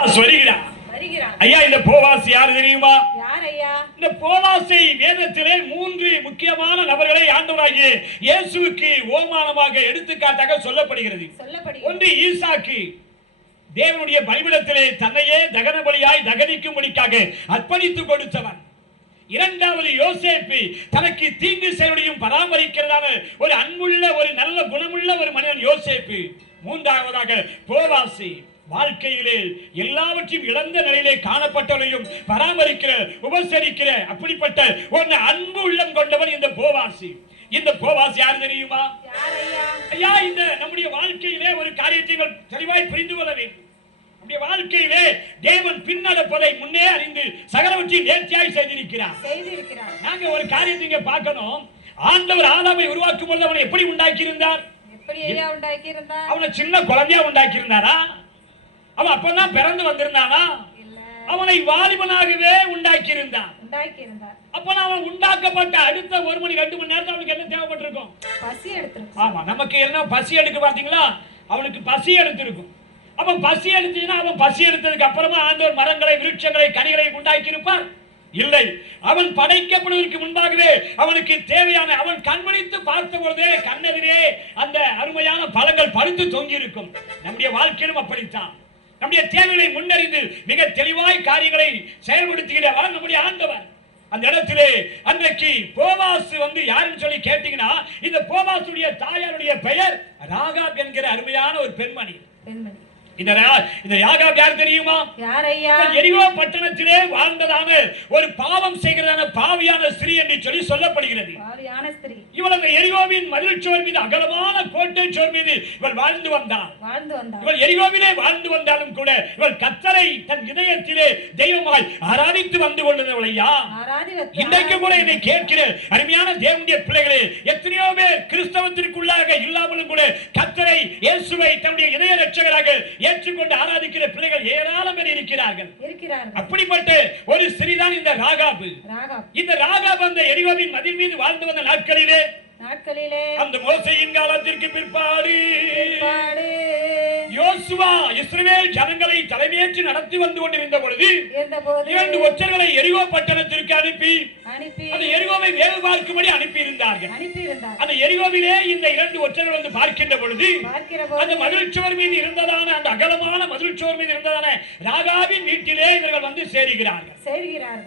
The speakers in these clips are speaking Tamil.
வருகிறார். ஐயா, இந்த போவாஸ் யாரு தெரியுமா? யார் ஐயா? இந்த போவாசை வேதத்திலே 3 முக்கியமான நபர்களை ஆண்டவராகிய இயேசுவுக்கு ஓமானமாக எடுத்துக்காட்டாக சொல்லப்படுகிறது. ஒன்று ஈசாக்கு, தேவனுடைய பலிபீடத்திலே தன்னையே தகன பலியாய் தகனிக்கும்படிக்காக அர்ப்பணித்து கொடுத்தவன். இரண்டாவது யோசேப்பு, தனக்கு தீங்கு செய்வதையும் பராமரிக்கிறதான ஒரு அன்புள்ள ஒரு நல்ல குணமுள்ள ஒரு மனிதன் யோசேப்பு. மூன்றாவதாக போவாசி, வாழ்க்கையிலே எல்லாவற்றையும் இழந்த நிலையிலே காணப்பட்டவரையும் பராமரிக்கிற உபசரிக்கிற அப்படிப்பட்ட ஒரு அன்பு உள்ளம் கொண்டவன் இந்த போவாசி. இந்த போவாசி யார் தெரியுமா? ஐயா, இந்த நம்முடைய வாழ்க்கையிலே ஒரு காரியத்தை தெளிவாய் புரிந்து கொள்ள வேண்டும். நம்முடைய வாழ்க்கையிலே தேவன் பின்னடப்பதை முன்னே அறிந்து சகலவற்றையும் நேர்த்தியாய் செய்திருக்கிறார். நாங்க ஒரு காரியத்தை பார்க்கணும். ஆண்டவர் ஆதாமை உருவாக்கும் பொழுது அவனை எப்படி உண்டாக்கி இருந்தார்? அவனை சின்ன குழந்தையா உண்டாக்கி இருந்தாரா? அவன் அப்பதான் பிறந்து வந்திருந்தானா? அவனை வாலிபனாகவே உண்டாக்கி இருந்தான். அப்ப அவன் உண்டாக்கப்பட்ட அடுத்த 1 மணி 2 மணி நேரத்தில் அவனுக்கு என்ன தேவைப்பட்டிருக்கும்? பசி எடுத்திருக்கும். ஆமா, நமக்கு என்ன பசி எடுக்க பாத்தீங்களா? அவனுக்கு பசி எடுத்திருக்கும். அப்ப பசி எடுத்தீங்கன்னா அவன் பசி எடுத்ததுக்கு அப்புறமா ஆண்டவர் மரங்களை, விருட்சங்களை, கனிகளை உண்டாக்கி இருப்பார்? இல்லை. அவன் படைக்கப்படுவதற்கு முன்பாகவே அவனுக்கு தேவையான, அவன் கண்மணித்து பார்த்த பொழுதே கண்ணெதிரே அந்த அருமையான பழங்கள் பழுத்து தொங்கி இருக்கும். நம்முடைய வாழ்க்கையிலும் அப்படித்தான். நம்முடைய தேவைகளை முன்னறிந்து மிக தெளிவாய் காரியங்களை செயல்படுத்துகிறவர் நம்முடைய ஆண்டவர். அந்த இடத்திலே அன்றைக்கு போவாஸ் வந்து யாருன்னு சொல்லி கேட்டீங்கன்னா, இந்த போவாசுடைய தாயாருடைய பெயர் ராகாப் என்கிற அருமையான ஒரு பெண்மணி. இந்த ராகாப் யார் தெரியுமா? யார் ஐயா? எரிகோ பட்டணத்திலே வாழ்ந்ததான ஒரு பாவம் செய்கிறதான பாவியான ஸ்திரீ என்று சொல்லி சொல்லப்படுகிறது. இவள் எரிகோவின் மதில் சுவர் மீது, அகலமான கோட்டை சுவர் மீது இவள் வாழ்ந்து வந்தாள். இவள் எரிகோவிலே வாழ்ந்து வந்தாலும் கூட இவள் கர்த்தரை தன் இதயத்திலே தெய்வமாய் ஆராதித்து வந்து கொண்டவள். ஐயா, இன்றைக்கு கூட என்னை கேட்கிற அருமையான தேவனுடைய பிள்ளைகளே, எத்தனையோ பேர் கிறிஸ்தவத்திற்குள்ளாக இல்லாமலும் கூட கர்த்தரை இயேசுவை தன்னுடைய இதய ரட்சகராக ஏற்றுக்கொண்டு ஆராதிக்கிற பிள்ளைகள் ஏராளம் பேர் இருக்கிறார்கள். அப்படிப்பட்ட ஒரு ஸ்திரீதான் இந்த ராகாப். இந்த ராகாப் அந்த எரிகோவின் மதில் மீது வாழ்ந்து வந்த நாட்களிலே அந்த மோசேயின் காலத்திற்கு பிற்பாடு யோசுவா இஸ்ரவேல் ஜனங்களை தலைமையேற்று நடத்தி வந்து கொண்டிருந்த பொழுது 2 ஒற்றர்களை எரிகோ பட்டணத்திற்கு அனுப்பி அந்த எரிகோவை வேவு பார்க்கும்படி அனுப்பி இருந்தார்கள். அந்த எரிகோவிலே இந்த 2 ஒற்றர்கள் வந்து பார்க்கின்ற பொழுது அந்த மதில் சுவர் மீது இருந்ததான, அந்த அகலமான மதில் சுவர் மீது இருந்ததான ராகாவின் வீட்டிலே இவர்கள் வந்து சேருகிறார்கள்.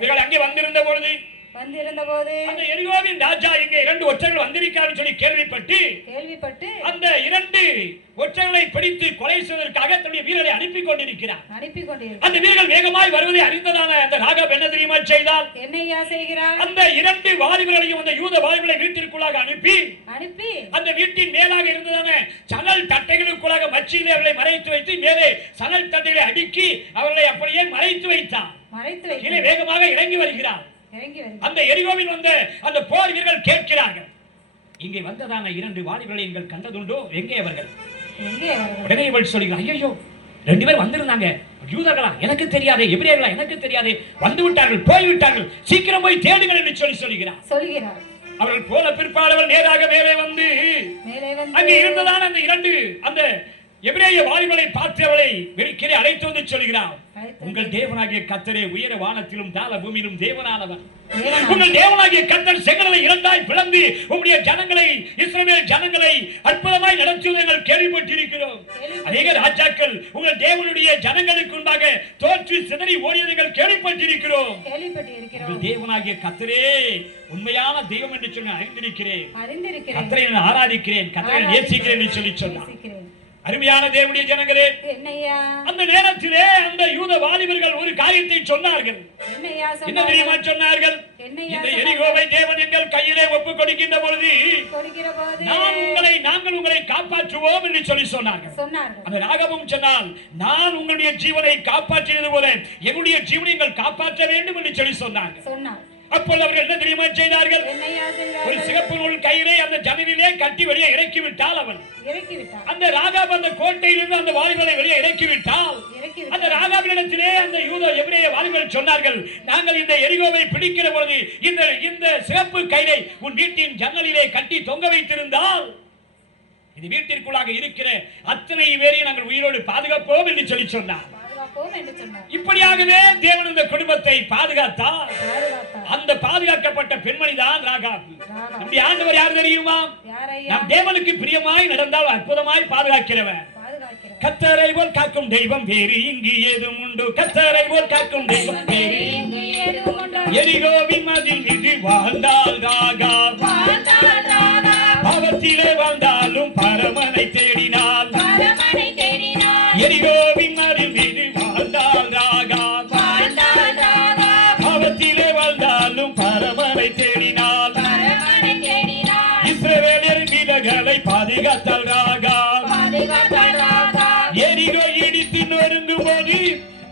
இவர்கள் அங்கே வந்திருந்த பொழுது அந்த எரிகோவின் ராஜா இங்கே 2 ஒற்றர்கள் வந்திருக்காருன்னு சொல்லி கேள்விப்பட்டு அந்த 2 ஒற்றர்களை பிடித்து கொலை செய்வதற்காக தன்னுடைய வீரரை அனுப்பி கொண்டிருக்கிறார். அந்த வீரர்கள் வேகமாய் வருவதை அறிந்ததான அந்த ராகாப் என்ன தெரியுமா செய்தால்? அந்த 2 வாலிபர்களையும் அந்த யூத வாலிபர்களை வீட்டிற்குள்ளாக அனுப்பி அந்த வீட்டின் மேலாக இருந்ததான சணல் தட்டைகளுக்குள்ளாக மச்சியிலே அவர்களை மறைத்து வைத்து மேலே சணல் தட்டைகளை அடுக்கி அவர்களை அப்படியே மறைத்து வைத்தான். கீழே வேகமாக இறங்கி வருகிறார். அந்த எரிகோவில் வந்த அந்த போர் வீரர்கள் கேட்கிறார்கள், இங்கே வந்ததான 2 வாலிபர்களை நீங்கள் கண்டதுண்டோ? எங்கே அவர்கள்? உடனே இவள் சொல்கிறார், ஐயோ 2 பேர் வந்திருந்தாங்க, யூதர்களா? எனக்கு தெரியாதே. எபிரேயர்களா? எனக்கு தெரியாதே. வந்து விட்டார்கள், போய்விட்டார்கள், சீக்கிரம் போய் தேடுங்கள் என்று சொல்கிறார். அவர்கள் போன பிற்பாடு அவள் நேராக மேலே வந்து அங்கே இருந்ததான அந்த 2 அந்த எபிரேய வாலிபரை பார்த்து அவளை வெளிக்கிலே அழைத்து வந்து சொல்கிறார், உங்கள் தேவனாகிய கர்த்தரே உயர வானத்திலும் தாழ பூமியிலும் தேவனானவர். உங்கள் தேவனாகிய கர்த்தர் செங்கடலை 2ஆய் பிளந்து உம்முடைய ஜனங்களை, இஸ்ரவேல் ஜனங்களை அற்புதமாய் நடத்தியதை நாங்கள் கேள்விப்பட்டிருக்கிறோம். அநேக ராஜாக்கள் உங்கள் தேவனுடைய ஜனங்களுக்கு முன்பாக தோற்று சிதறி ஓடியதை நாங்கள் கேள்விப்பட்டிருக்கிறோம். உங்கள் தேவனாகிய கர்த்தரே உண்மையான தெய்வம் என்று சொல்லி அறிந்திருக்கிறேன். கர்த்தரை நான் ஆராதிக்கிறேன், கர்த்தரை நேசிக்கிறேன் என்று சொல்லி சொன்னார். அருமையான தேவனுடைய ஜனங்களே, அந்த நேரத்திலே அந்த யூத வாலிபர்கள் ஒரு காரியத்தை சொன்னார்கள். என்ன தெரியுமா சொன்னார்கள்? இந்த எரிகோவை தேவன் எங்கள் கையிலே ஒப்புக் கொடுக்கின்ற பொழுது நாங்கள் உங்களை காப்பாற்றுவோம் என்று சொல்லி சொன்னார்கள். அந்த ராகவம் சொன்னால், நான் உங்களுடைய ஜீவனை காப்பாற்றியது போல என்னுடைய ஜீவனை நீங்கள் காப்பாற்ற வேண்டும் என்று சொல்லி சொன்னார்கள். அப்போது அவர்கள் என்ன தெரியுமா செய்தார்கள்? ஒரு சிகப்பு நூல் கயிறை அந்த ஜன்னலிலே கட்டி வெளியே இறக்கி விட்டால் அவள் அந்த ராகாப் அந்த கோட்டையிலிருந்து அந்த வாலிபரை வெளியே இறக்கி விட்டால் அந்த ராகாவினிடத்திலே அந்த யூத எபிரேய வாலிபர்கள் சொன்னார்கள், நாங்கள் இந்த எரிகோவை பிடிக்கிற பொழுது இந்த சிகப்பு கயிறை உன் வீட்டின் ஜன்னலிலே கட்டி தொங்க வைத்திருந்தால் இது வீட்டிற்குள்ளாக இருக்கிற அத்தனை பேரையும் நாங்கள் உயிரோடு பாதுகாப்போம் என்று சொல்லி சொன்னார். போம் என்று சொன்னார். இப்படியாகவே தேவன் இந்த குடும்பத்தை பாதுகாத்தார். பாதுகாத்தார். அந்த பாதுகாக்கப்பட்ட பெண்மணி தான் ராகாப். ராகாப். நம்முடைய ஆண்டவர் யார் தெரியுமா? யார் ஐயா? நம் தேவனுக்கு பிரியமாய் நடந்தால் அற்புதமாய் பாதுகாக்கிறவன். பாதுகாக்கிறார். கத்தரை போல் காக்கும் தெய்வம் வேறு இங்கு ஏதும் உண்டு? கத்தரை போல் காக்கும் தெய்வம் வேறு இங்கு ஏதும் உண்டோ? எரிகோவின் மதில் மீது வாழ்ந்தால் ராகாப். வாழ்ந்தாள் ராகாப். பாவத்திலே வாழ்ந்தாலும் பரமனை தேடினாள். பரமனை தேடினாள். எரிகோவின் மதில் மீது வாழ்ந்தால் ராகாப். வாழ்ந்தாள் ராகாப். பாவத்திலே வாழ்ந்தாலும் பரமனை தேடினாள். பரமனை தேடினாள். இஸ்ரவேலியர் வீரர்களை பாதுகாத்தாள் ராகாப். பாதுகாத்தாள் ராகாப். எரிகோ இடித்து நொறுங்கும் போது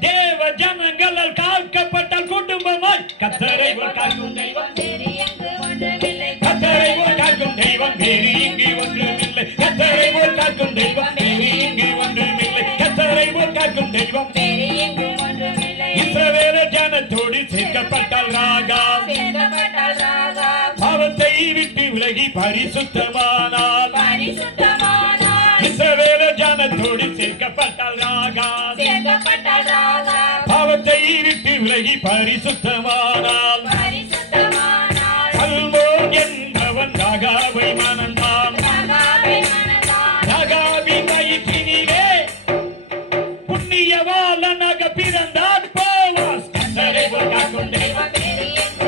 தேவ ஜனங்களால் காக்கப்பட்டால் குடும்பமாய் கத்தரை போல் காக்கும் தெய்வம். வேறு எங்கு ஒன்றுமில்லை. கத்தரை போல் காக்கும் தெய்வம் வேறு இங்கு ஒன்றுமில்லை. கத்தரை போல் காக்கும் தெய்வம் வேறு இங்கு ஒன்றுமில்லை. கத்தரை போல் காக்கும் தெய்வம். வேறு எங்கு ஒன்றுமில்லை. இஸ்ரவேல ஜனத்தோடு சேர்க்கப்பட்டாள் ராகாப். சேர்க்கப்பட்டாள் ராகாப். பாவத்தை விட்டு விலகி பரிசுத்தமானாள். பரிசுத்தமானாள். இஸ்ரவேல ஜனத்தோடு சேர்க்கப்பட்டாள் ராகாப். சேர்க்கப்பட்டாள் ராகாப். பாவத்தை விட்டு விலகி பரிசுத்தமானாள். பரிசுத்தமானாள். சல்மோன் என்பவன் ராகாபை மணந்தான். ராகாபை மணந்தாள். ராகாபின் வயிற்றினிலே புண்ணியவாளனாக பிறந்தான் போவாஸ். கத்தரை போல் காக்கும் தெய்வம். வேறு எங்கு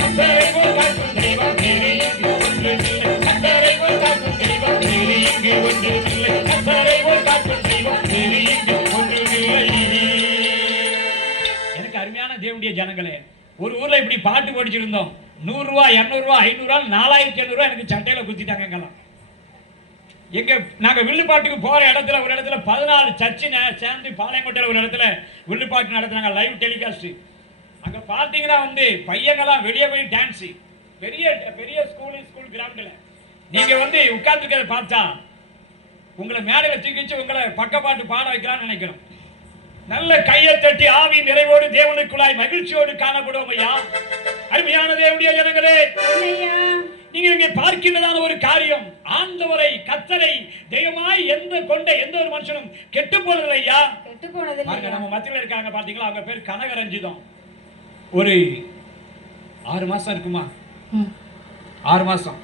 கத்தரை போல் காக்கும் தெய்வம் வேறு இங்கு ஒன்றுமில்லை. கத்தரை போல் காக்கும் தெய்வம் வேறு இங்கு ஒன்றுமில்லை. கத்தரை போல் காக்கும் தெய்வம் வேறு இங்கு ஒன்றுமில்லை. எனக்கு அருமையான தேவனுடைய ஜனங்களே, ஒரு ஊர்ல இப்படி பாட்டு படிச்சிருந்தோம். 100 ரூபாய் 200 ரூபாய் 500 ரூபாய் 4500 ரூபாய் எனக்கு சட்டையில குத்திட்டாங்க. எங்கெல்லாம் எங்க நாங்க வில்லுப்பாட்டுக்கு போற இடத்துல ஒரு இடத்துல 14 சர்ச்சு சேர்ந்து பாளையங்கோட்டையில ஒரு இடத்துல வில்லுப்பாட்டு நடத்துனாங்க, லைவ் டெலிகாஸ்ட். அங்க பாத்தீங்கன்னா பையங்கெல்லாம் வெளியே போய் டான்ஸ், பெரிய பெரிய ஸ்கூல் கிரவுண்ட்ல நீங்க உட்கார்ந்துருக்கிறத பார்த்தா உங்களை மேடையில தூக்கி வச்சு உங்களை பக்கப்பாட்டு பாட வைக்கலாம்னு நினைக்கிறோம். நல்ல கையை தட்டி ஆவி நிறைவோடு தேவனுக்குள்ளாய் மகிழ்ச்சியோடு காணப்படுவோம் ஐயா. அருமையான தேவனுடைய ஜனங்களே, ஐயா. நீங்க இங்கே பார்க்கின்றதான ஒரு காரியம், ஆண்டவரை கத்தரை தெய்வமாய் கொண்ட எந்த ஒரு மனுஷனும் கெட்டு போனதில்லை ஐயா. கெட்டு போனதில்லை. பாருங்க, நம்ம மத்தியில இருக்காங்க பாத்தீங்களா, அவங்க பேர் கனகரஞ்சிதம். ஒரு 6 மாசம் இருக்குமா, 6 மாசம்